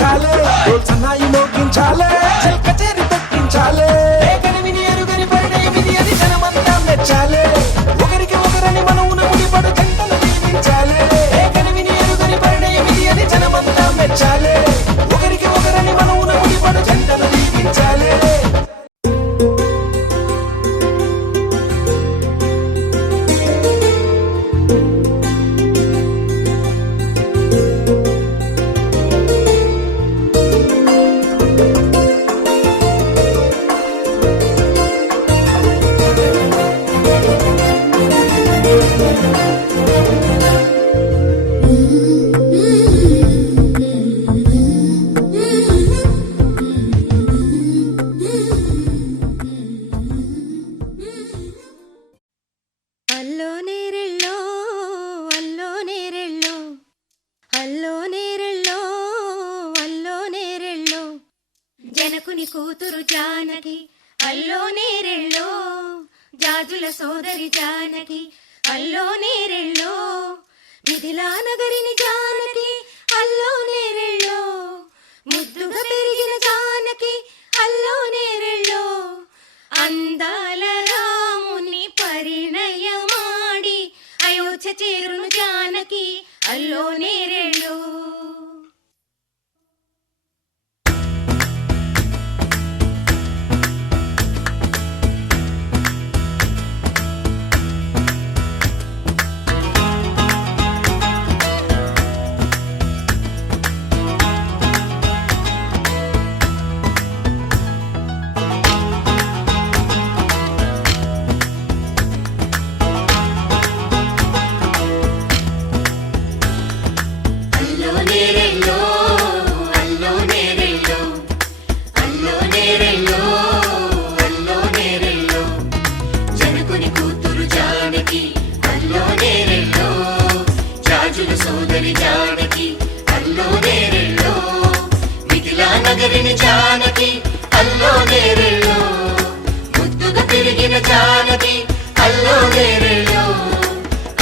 ఊగించాలే సన్నాయి మోగించాలే కచేరి పెట్టించాలే కనివిని ఎరుగని పరిణయమిది అని జనమంతా మెచ్చాలే ఒకరికి ఒకరని మనవున ముడిపడు జంటలు దీవించాలే కనివిని ఎరుగని పరిణయమిది అని జనమంతా మెచ్చాలే ఒకరికి ఒకరని మనవున ముడిపడు జంటలు దీవించాలే జనకుని కూతురు జానకి అల్లో నేరెళ్ళో జాజుల సోదరి జానకి అల్లో నేరెళ్ళో మిథిలా నగరిని జానకి అల్లో నేరెళ్ళో ముద్దుగా పెరిగిన జానకి అల్లో నేరెళ్ళో అందాల రాముని పరిణయమాడి అయోధ్య చేరును జానకి అల్లో నేరెళ్ళో నగరిని జానకి అల్లో నేరెళ్ళో ముద్దుగా పెరిగిన జానకి అల్లో నేరెళ్ళో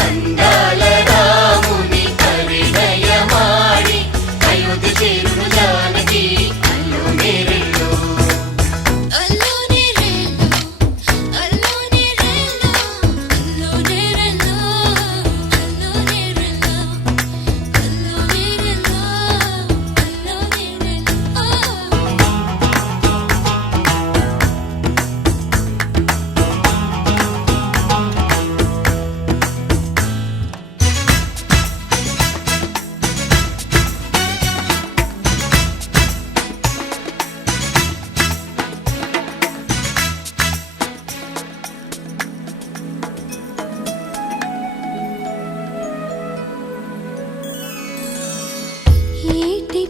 అందాల రాముని పరిణయమాడి అయోధ్య చేరును జానకి అల్లో నేరెళ్ళో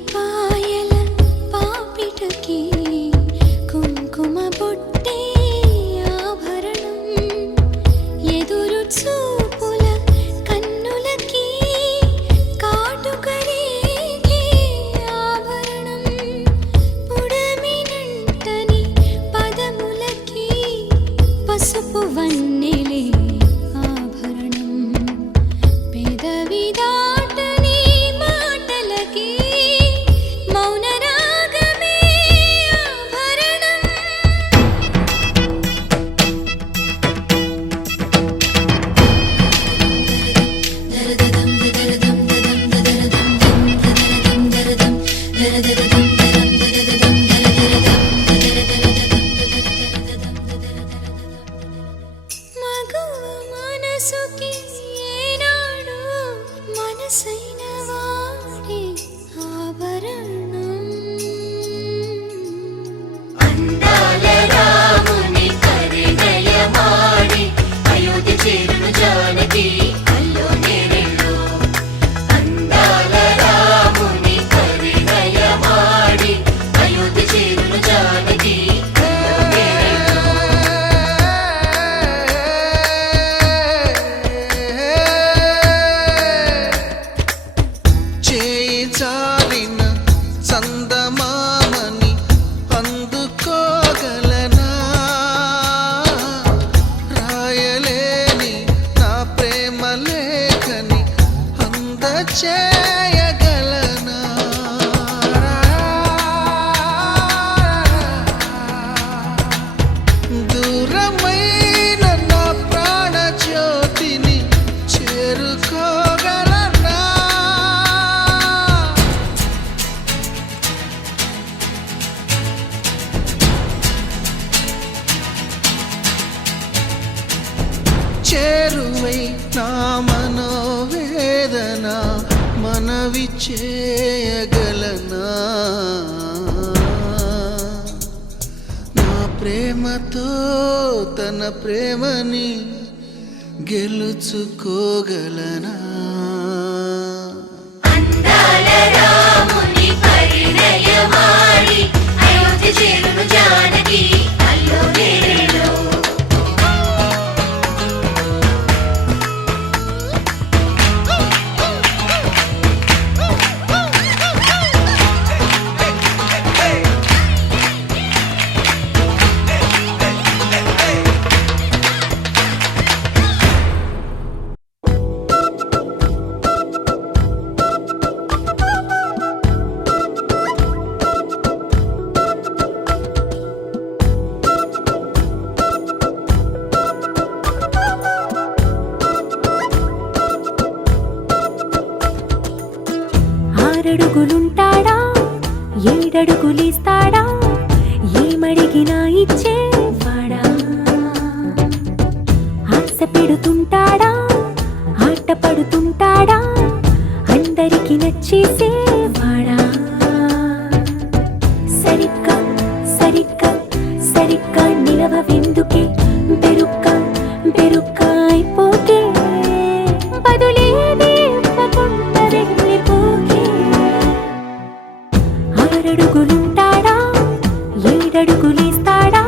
పాయల పాపిటకి కుంకుమ బొట్టే ఆభరణం ఎదురు చూపుల కన్నులకి కాటుకరేగే ఆభరణం పుడమినంటని పదములకి పసుపు వన్నెలే ఆభరణం పెదవి దాటని మాటలకి మౌనరాగమే ఆభరణం మగువ మనసుకి ఏనాడు మనసైన వాడే ఆభరణం అందాల రాముని పరిణయమాడి అయోధ్య చేరును జానకి అల్లో నేరెళ్ళో అందాల రాముని పరిణయమాడి మనోవేదన మనవి చేయగలనా నా ప్రేమతో తన ప్రేమని గెలుచుకోగలనా అందాల రాముని పరిణయమాడి అయోధ్య చేరును జానకి అల్లో నేరేలో ఆరడుగులుంటాడా ఏడడుగులిస్తాడా ఏమడిగినా ఇచ్చేవాడా ఆశ పెడుతుంటాడా ఆట పడుతుంటాడా అందరికి నచ్చేసేవాడా సరిగ్గా సరిగ్గా సరిగ్గా నిలవెందుకే బెరుక్క బెరుక్క అయిపోకే బదులేది ఇవ్వకుండా వెళ్ళిపోకే ఆరడుగులుంటాడా ఏడడుగులిస్తాడా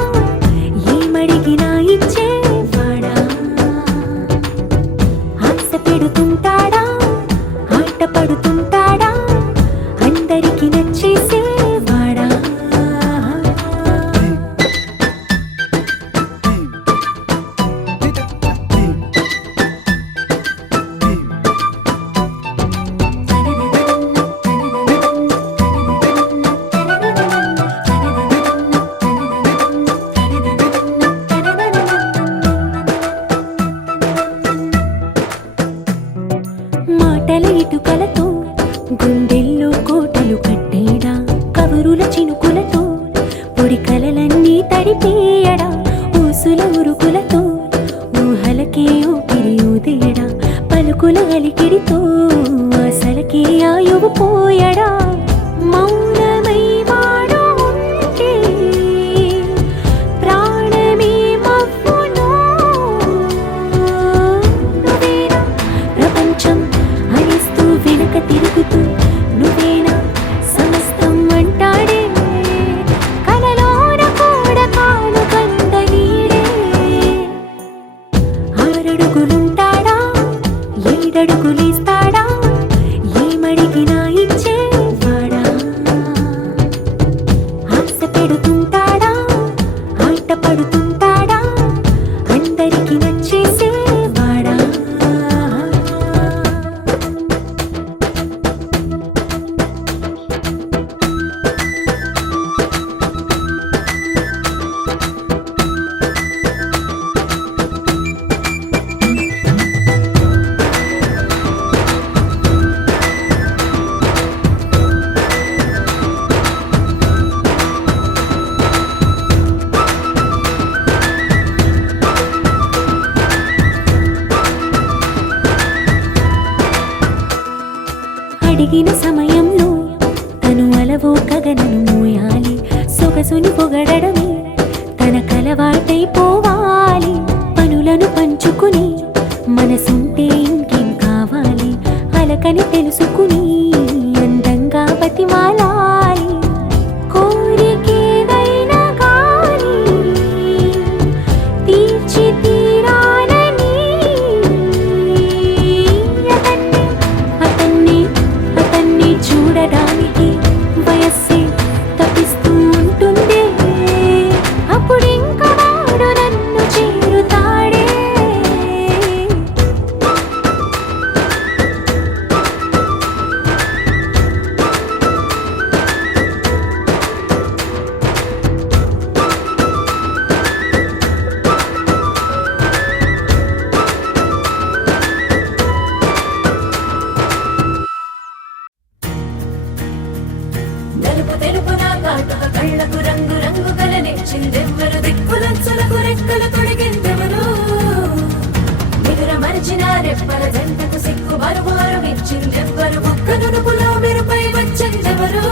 ఏమడిగినా ఇచ్చేవాడా ఆశ పెడుతుంటాడా ఆట పడుతుంటాడా అందరికి నచ్చేసేవాడా మాటల ఇటుకలతో గుండెల్లో కోటలు కట్టేడా కబురుల చినుకులతో పొడి కలలన్నీ తడిపేయడా ఊసుల ఉరుకులతో ఊహలకే ఊపిరి ఊదేయడా పలుకుల అలికిడితో అసలకే ఆయువు పోయడా మౌనమై వాడు ఉంటే ప్రాణమే మవ్వును నువ్వేనా ప్రపంచం అనిస్తూ వెనుక తిరుగుతూ నువ్వేనా సమస్తం అంటాడే కలలోన కూడా కాను కంద నీడే ఆరడుగులుంటాడా ఏడడుగులిస్తాడా ఏమడిగినా ఇచ్చేవాడా ఆశ పెడుతుంటాడా ఆట పడుతుంటాడా అందరికి నచ్చేసేవాడా అడిగిన సమయంలో తను అలవో గగనను మోయాలి సొగసుని పొగడమే తనకలవాటైపోవాలి పనులను పంచుకుని మనసుంటే ఇంకేం కావాలి అలకని తెలుసుకుని అందంగా బతిమాలాలి కోరికేదైనా కానీ తీర్చి తీరాలని అతన్ని అతన్ని చూడడానికి వయస్సే తప్పిస్తూ ఉంటుంది అప్పుడింకా వాడు నన్ను చేరుతాడే నలుపు తెలుపున కాటుక కళ్ళకు రంగు రంగు కలనిచ్చిందెవ్వరు దిక్కులంచులకు రెక్కలు తొడిగిందెవరు నిదుర మరి పొడిచిన రెప్పల జంటకు సిగ్గు మరుమారు ఇచ్చిందెవ్వరు ఒక్క నునుపులో మెరుపై వచ్చిందెవరు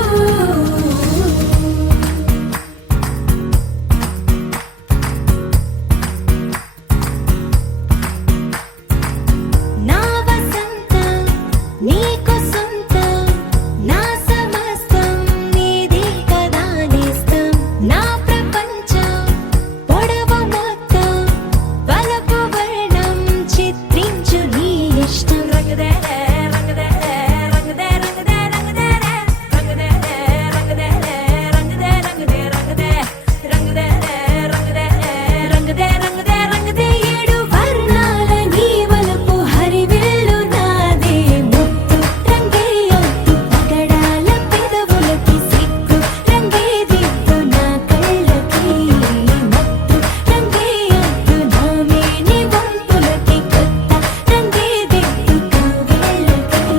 నా వసంతం నీకు సొంతం నా సమస్తం నీది కదా నేస్తం నా ప్రపంచం పొడవు మొత్తం వలపు వర్ణం చిత్రించు నీ ఇష్టం రంగదే రంగదే రంగదే రంగదే రంగదే రంగదే రంగదే రంగదే రంగదే రంగదే రంగదే రంగదే రంగదే రంగదే రంగదే ఏడు వర్ణాల నీ వలపు హరివిల్లు నాదే ముత్తు రంగేయొద్దు పగడాల పెదవులకి సిగ్గు రంగేదిద్దు నా కళ్ళకి మత్తు రంగేయొద్దు నా మేని వంపులకి కొత్త రంగేదిద్దు కౌగిళ్ళకి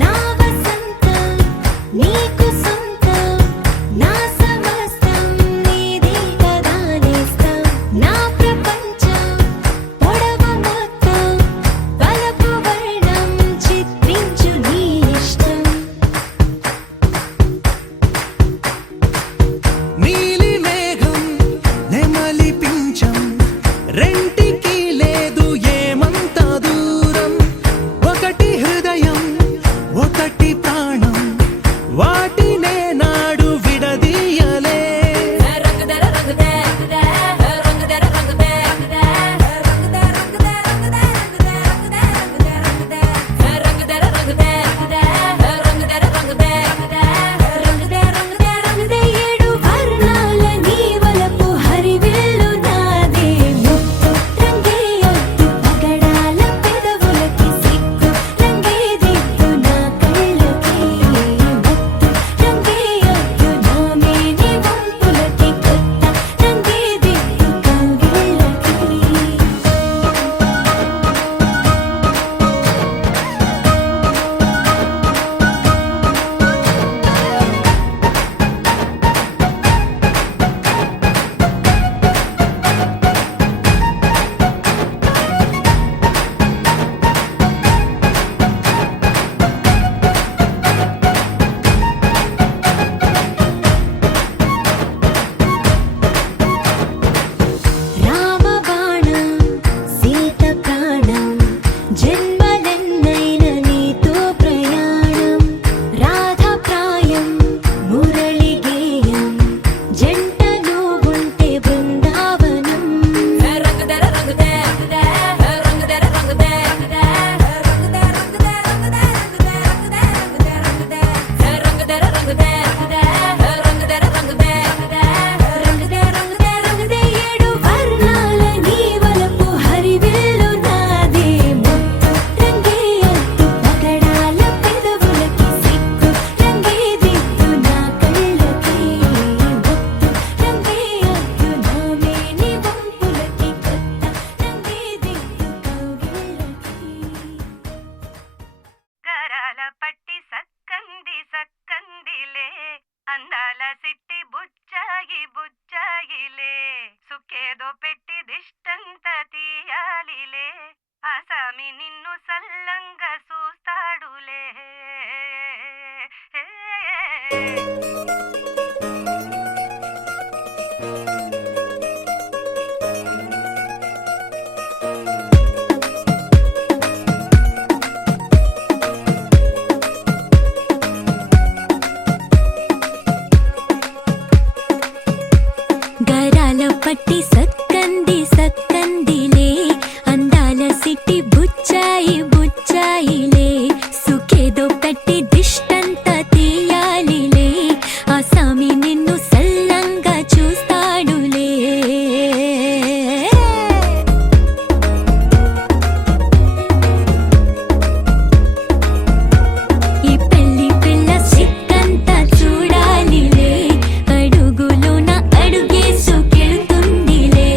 నా వసంతం నీకు సొంతం నా సమస్తం నీది కదా నేస్తం నా ప్రపంచం పొడవు మొత్తం వలపు వర్ణం చిత్రించు నీ ఇష్టం నీలి మేఘం నెమలి పించం రెంటికి లేదు ఏమంత దూరం ఒకటి హృదయం ఒకటి ప్రాణం వాటినే నాడు విడదీయలే రంగదర రంగదే రంగదర రంగదే రంగదే రంగదే రంగదే రంగదే రంగదర రంగదే రంగదర రంగదే రంగదే రంగదే ఏడు వర్ణాల నీ వలపు హరివిల్లు నాదే ముత్తు రంగేయొద్దు పగడాల పెదవులకి సిగ్గు రంగేదిద్దు నా కళ్ళకి మత్తు రంగేయొద్దు నా మేని వంపులకి కొత్త రంగేదిద్దు కౌగిళ్ళకి రామబాణం సీత ప్రాణం జన్మలెన్నైన నీతో ప్రయాణం రాధా ప్రాయం మురళి గేయం జంట నువ్వుంటే బృందావనం రంగదర రంగదే రంగదర రంగదే రంగదే రంగదే రంగదే రంగదర రంగదే రంగదర రంగదే రంగదే రంగదే ఏడు వర్ణాల నీ వలపు హరివిల్లు నాదే ముత్తు రంగేయొద్దు పగడాల పెదవులకి సిగ్గు రంగేదిద్దు నా కళ్ళకి ముత్తు రంగేయొద్దు నా మేని వంపులకి కొత్త రంగేదిద్దు కౌగిళ్ళకి కరాల పట్టి సక్కంది సక్కందిలే అందాల సిట్టి బుచ్చాయి బుచ్చాయిలే సుఖేదో పెట్టి దిష్టంత తీయాలిలే ఆసామి నిన్ను సల్లంగా చూస్తాడులే గరాల పట్టి సక్కంది సక్కందిలే అందాల సిట్టి బుచ్చాయి బుచ్చాయిలే సుఖేదో పెట్టి దిష్టంత తీయాలిలే ఆసామి నిన్ను సల్లంగా చూస్తాడులే ఈ పెళ్లి పిల్ల సిక్కంతా చూడాలిలే అడుగులోన అడుగేసుకెళ్తుందిలే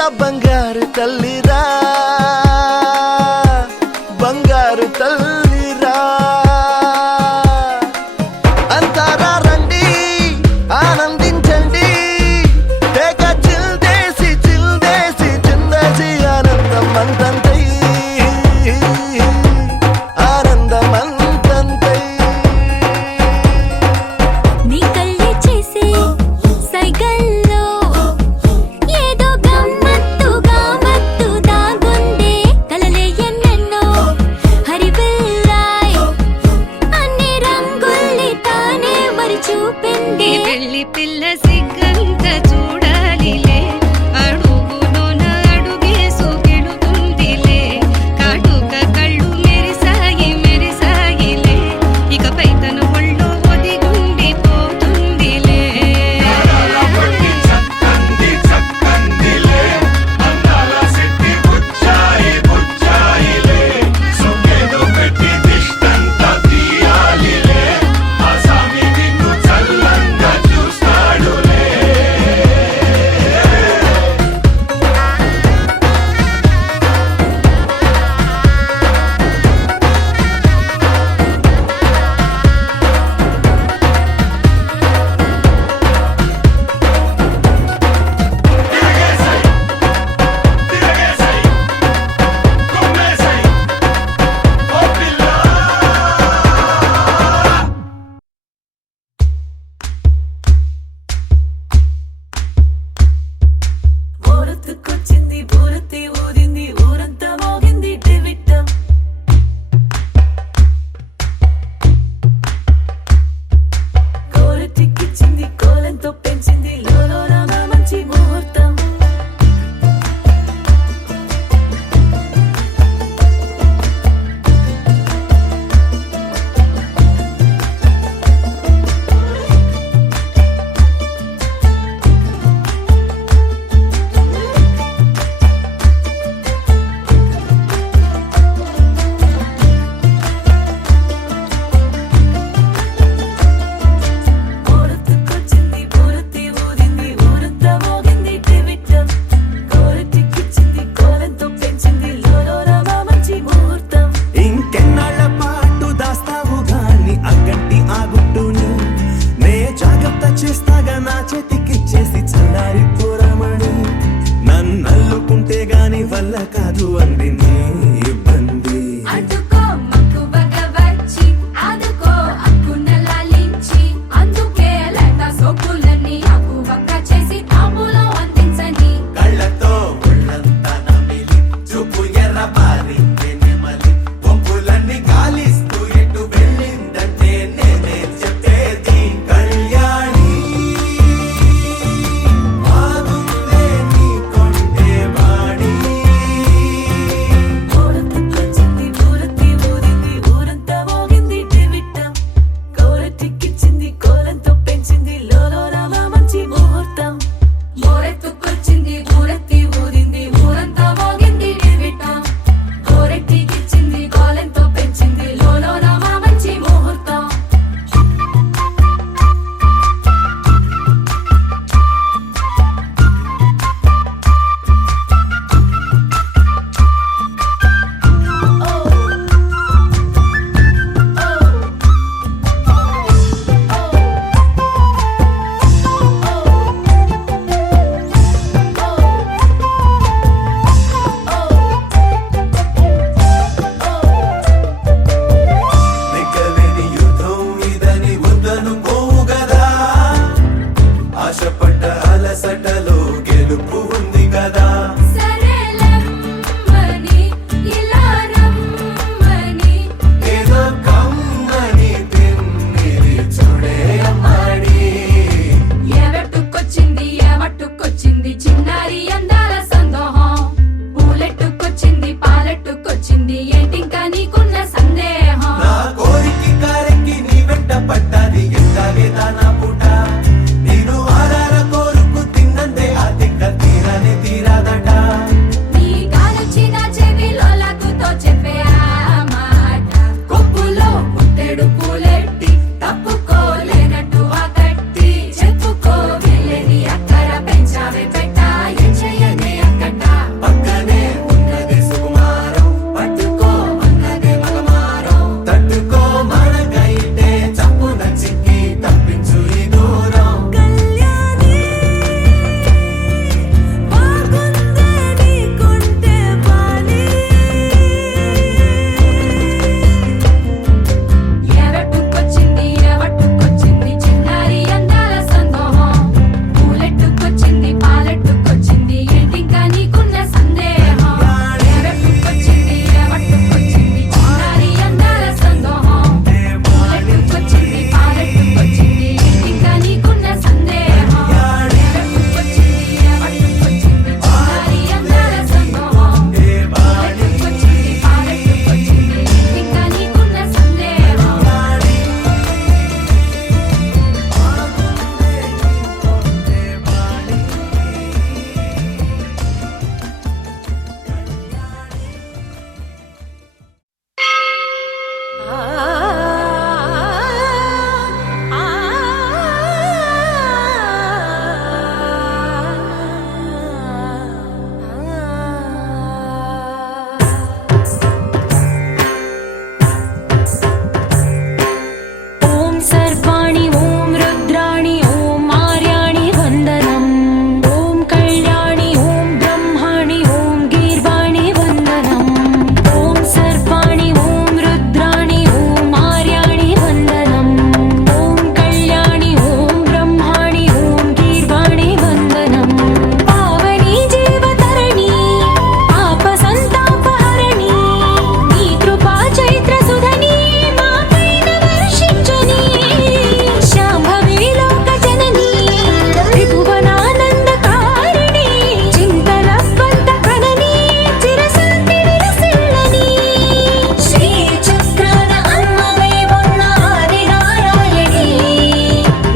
బంగారు తల్లిరా బంగారు తల్లిరా అంతారా రండి ఆనందించండి తెగ చిల్దేసి చిందేసి ఆనందం అంతంతై ఆనందం అంతంతై నీ కళ్ళే చేసే సైగల్లో ఏదో గమ్మత్తుగా మత్తు దాగుందే కలలే ఎన్నెన్నో హరివిల్లాయ్ అన్ని రంగుల్ని తానే మరి చూపింది పెళ్లి పిల్ల సిగ్గంత చూడాలిలే అడుగులోన అడుగేసు గెలుతుందిలే కాటుక కళ్ళు మెరిసాయిలే ఇకపై తన ఒళ్ళో ఒదిగుండిపోతుందిలే ఊరొత్తుకొచ్చింది ఊరొత్తి ఊదింది ఊరంతా మోగింది డెవిట్టం కోరటిక్కిచ్చింది కోలంతో పెంచింది లోలోన మంచి ముహూర్తం ఊరొత్తుకొచ్చింది ఊరొత్తి ఊదింది ఊరంతా మోగింది డెవిట్టం కోరటిక్కిచ్చింది కోలంతో పెంచింది లోలోన మంచి ముహూర్తం ఇంకెన్నాళ్ల పాటు దాస్తావు గాని అగ్గంటి ఆ గుట్టుని నే జాగ్రత్త చేస్తాగా నా చేతికిచ్చేసి చల్లారి పోరమణి నన్నల్లుకుంటే గాని వల్ల కాదు అంది నీ ఇబ్బంది అడ్డుకో మక్కువగా వచ్చి ఆదుకో అక్కున లాలించి అందుకే లేత సోకులన్నీ అక్కువగా చేసి తాంబూలం అందించని కళ్ళతో ఒళ్ళంతా నమిలి చూపు ఎర్రబారి నెమలి బొంపులన్నీ గాలిస్తూ ఎటు వెళ్ళిందంటే నేనే చెప్పేది కళ్యాణి सर्वाणि ॐ रुद्राणि ॐ आर्याणि वन्दनम् ॐ कल्याणि ॐ ब्रह्माणि ॐ गीर्वाणि वन्दनम् ॐ सर्वाणि ॐ रुद्राणि ॐ आर्याणि वन्दनम् ॐ कल्याणि ॐ ब्रह्माणि ॐ गीर्वाणि वन्दनम् पावनी जीवतरणि पापसन्तापहरणि नी कृपा चैत्रसुधनी मापैन वर्षिञ्चनी शाम्भवी लोकजननी त्रिभुवनानन्दकारिणी చింతలప్పంతకనని చిరశాంతి విలసిల్లని శ్రీచక్రాన అమ్మవై ఉన్న ఆదినారాయణి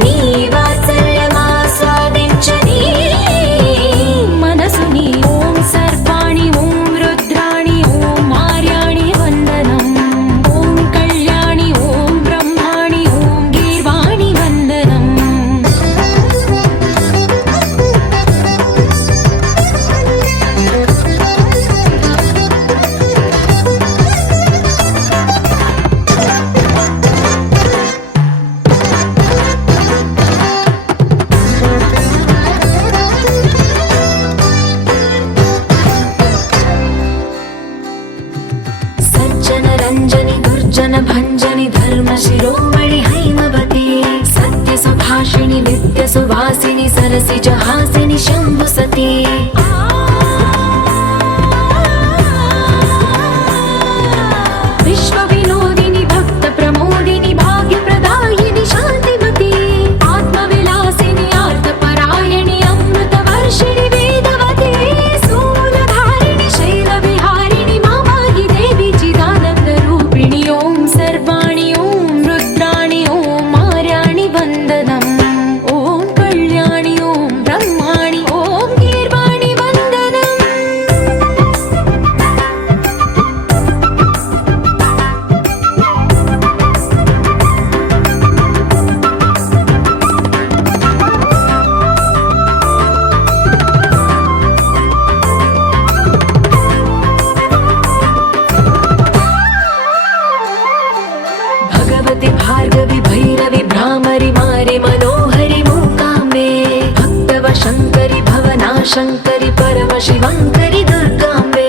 నీ వాత్సల్యమాస్వాదించని మనసుని ఓం సర్వాణి ఓం రుద్రాణి ఓం ఆర్యాణి వందనం ఓం కళ్యాణి ఓం బ్రహ్మాణి ఓం గీర్వాణి వందనం सज्जन रञ्जनि दुर्जन भञ्जनि धर्म शिरोमणि हैमवती सत्य सुभाषिणि नित्य सुवासिनि सरसि जहासिनि शम्भु सती विश्व विनोदिनि भक्त प्रमोदिनि भाग्य प्रदायिनि शान्तिमती आत्मविलासिनि आर्तपरायणि अमृत वर्षिणि वेदवती स्थूलधारिणि शैलविहारिणि मामाहि देवी चिदानन्द रूपिणि ॐ सर्वाणि ॐ रुद्राणि ॐ आर्याणि वन्दनम् ॐ कल्याणि ॐ ब्रह्माणि ॐ गीर्वाणि वन्दनम् भगवति भार्गवि भैरवि भ्रामरि मारि मनोहरि मूकाम्बे भक्तव शङ्करि भवना शङ्करि परम शिवङ्करि दुर्गाम्बे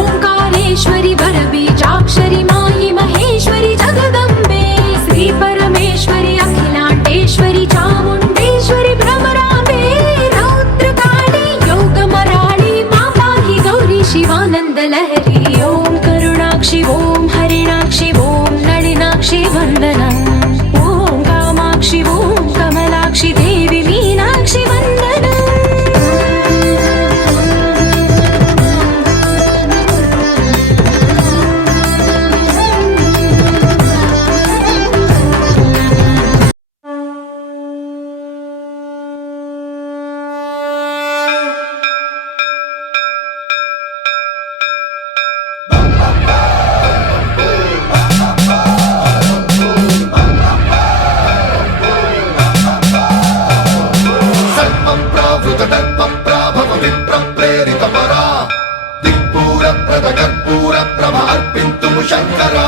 ओङ्कारेश्वरि वरबीजाक्षरि मायि महेश्वरि जगदम्बे श्री परमेश्वरि अखिलाण्डेश्वरि चामुण्डेश्वरि भ्रमराम्बे रौद्रकाली योगमराळि मा पाहि गौरी शिवानन्दलहरी ॐ करुणाक्षि ॐ हरिणाक्षि ॐ नलिनाक्षि वन्दनम् ॐ कामाक्षि ॐ कमलाक्षि देवी मीनाक्षि वन्दनम् సర్వం ప్రావృత దర్పం ప్రాభవ విప్రం ప్రేరితపరా దిక్పూర ప్రద కర్పూర ప్రభ అర్పింతుము శంకరా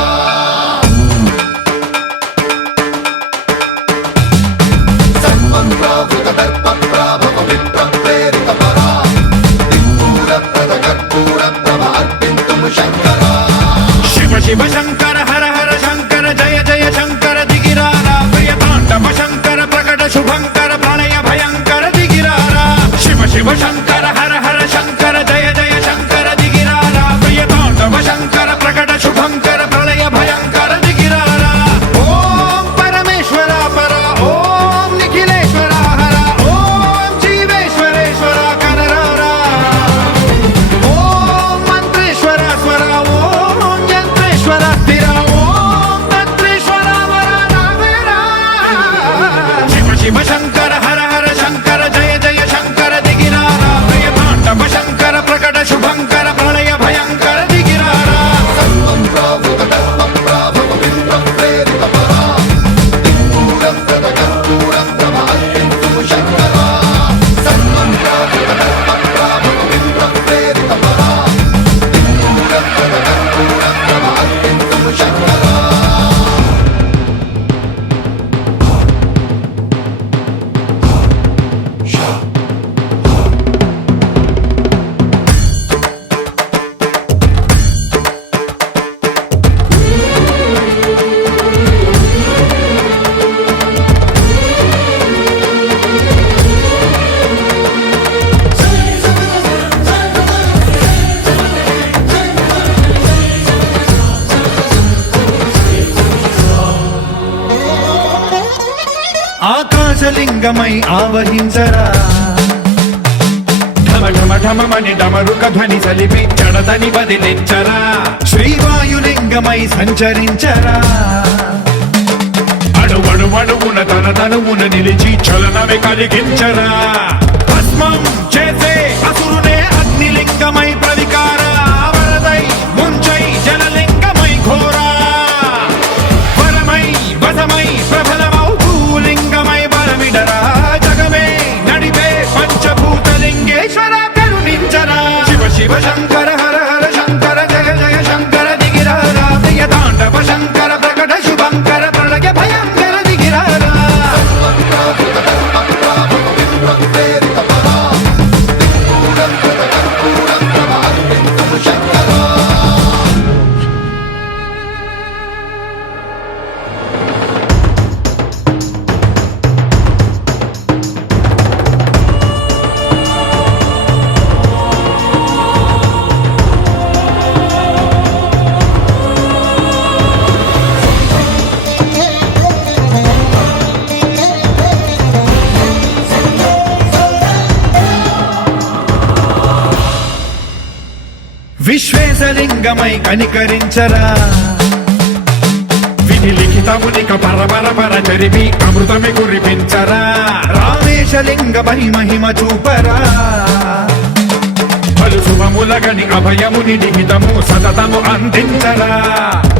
సర్వం ప్రావృత దర్పం ప్రాభవ విప్రం ప్రేరితపరా దిక్పూర ప్రద కర్పూర ప్రభ అర్పింతుము శంకరా शिव शिव शंकर हर हर शंकर जय जय शंकर दिगिरारा प्रिय तांडव शंकर प्रकट शुभंकर प्रणय भयंकर दिगिरारा शिव शिव शंकर हर हर शंकर जय जय शंकर दिगिरारा प्रिय तांडव शंकर प्रकट शुभंकर प्रणय भयंकर दिगिरारा ओम परमेश्वरा परा ओम निखिलेश्वरा हरा ओम जीवेश्वरेश्वरा कनरारा ओम मंत्रेश्वरा स्वरा ओम यंत्रेश्वरा स्थिरा ओम तंत्रेश्वरा वरा नावेरा शिव शिव शंकर हर हर शंकर जय जय शंकर दिगिरारा ఆకాశలింగమై ఆవహించరా ఢమఢమఢమని డమరుక ధ్వని సలిపి జడదని వదిలించరా శ్రీవాయులింగమై సంచరించరా అణువణువున తన తనువున నిలిచి చలనమే కలిగించరా భస్మం చేసే అసురునే అగ్నిలింగమై ప్రవికార వరదై ముంచై జలలింగమై ఘోరా వరమై వసమై ప్రబలమౌ భూలింగమై బలమిడరా జగమే నడిపే పంచభూతలింగేశ్వర కరుణించరా శివ శివ శంకర హర హర శంకర జయ జయ శంకర దిగిరారా ప్రియ తాండవ శంకర ప్రకట శుభంకర ప్రళయ భయంకర దిగిరారా విశ్వేశలింగమై కనికరించరా విధి లిఖితమునిక పరపర చరిపి అమృతమి కురిపించరా రామేశలింగమై మహిమ చూపరా పలు శుభములగని అభయముని నిహితము సతతము అందించరా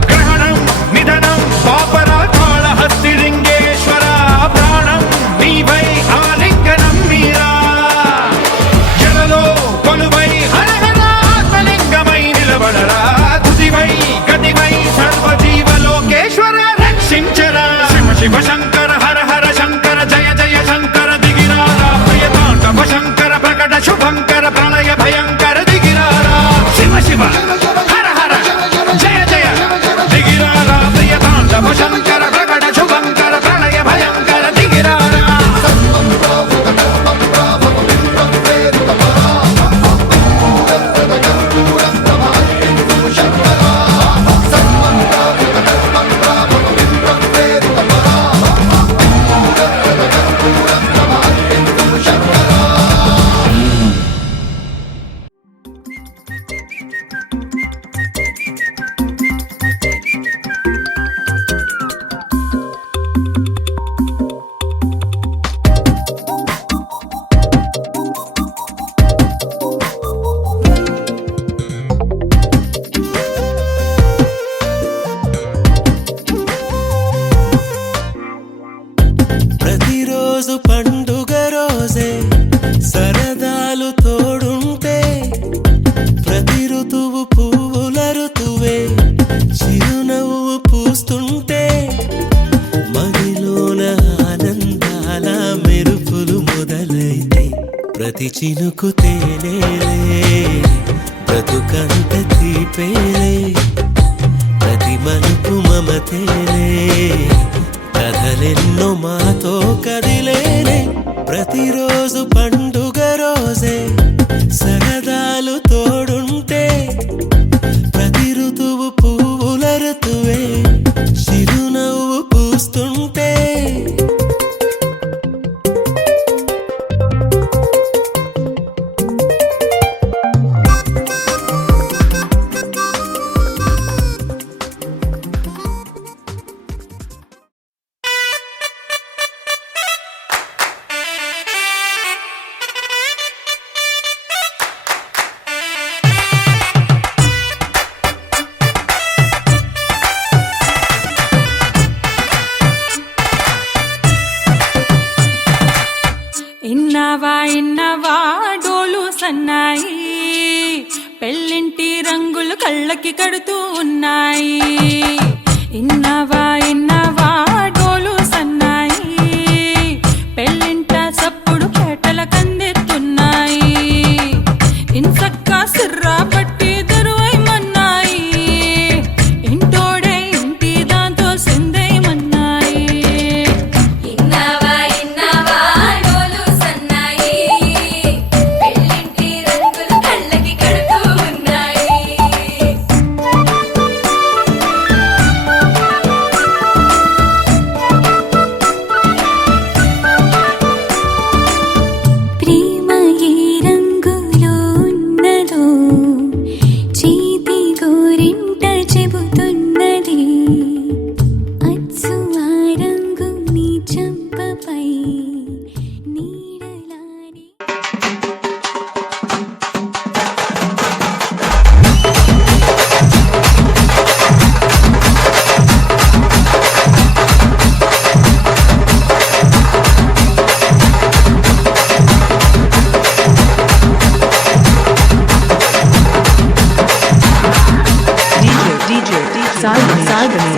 గ్రహణం నిధనం పాపరా కాళహస్తి లింగేశ్వర ప్రాణం నీవై ఆలింగనం మీరా జలలో కొలువై హరహరాత్మలింగమై నిలబడరా తుదివై గతివై సర్వజీవలోకేశ్వర రక్షించరా శివ శివ శంకర హర హర శంకర జయ జయ శంకర దిగిరారా ప్రియతాండవ శంకర ప్రకట శుభంకర ప్రళయ భయంకర దిగిరారా శివ శివ హర హర జయ జయ దిగిరారా ప్రియతాండవ శంకర ప్రకట శుభంకర ప్రళయ భయంకర దిగిరారా ప్రతిరోజు పండుగ రోజే సరదాలు తోడుంటే ప్రతి ఋతువు పువ్వుల ఋతువే చిరునవ్వు పూస్తుంటే మదిలోన ఆనందాల మెరుపులు మొదలైతే ప్రతి చినుకు తేనేలే బ్రతుకంత తీపేలే ప్రతి మలుపు మమతేలే కథలెన్నో మాతో కదిలేనే ప్రతిరోజు పండుగ రోజే సరదాలు తోడుంటే ప్రతి ఋతువు పువ్వుల ఋతువే చిరునవ్వు పూస్తుంటే ఇన్నవా డోలు సన్నాయి పెళ్ళింటి రంగులు కళ్ళకి కడుతూ ఉన్నాయి ఇన్నవా డోలు సన్నాయి పెళ్ళింట సప్పుడు పేటల కందెత్తున్నాయి ఇన్సక్క సిర్రా పట్టి దరువైమన్నాయి ఇంటోడే ఇంటి దాంతో సిందేయమన్నాయి ఇన్నవా డోలు సన్నాయి పెళ్ళింటి రంగులు కళ్ళకి కడుతూ ఉన్నాయి Sai Ganesh.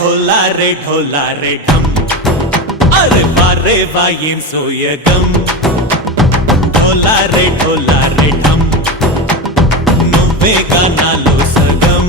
ढोला रे ढम अरे वारे वायें सोयगम ढोला रे ढम నువ్వే గానాలో సగం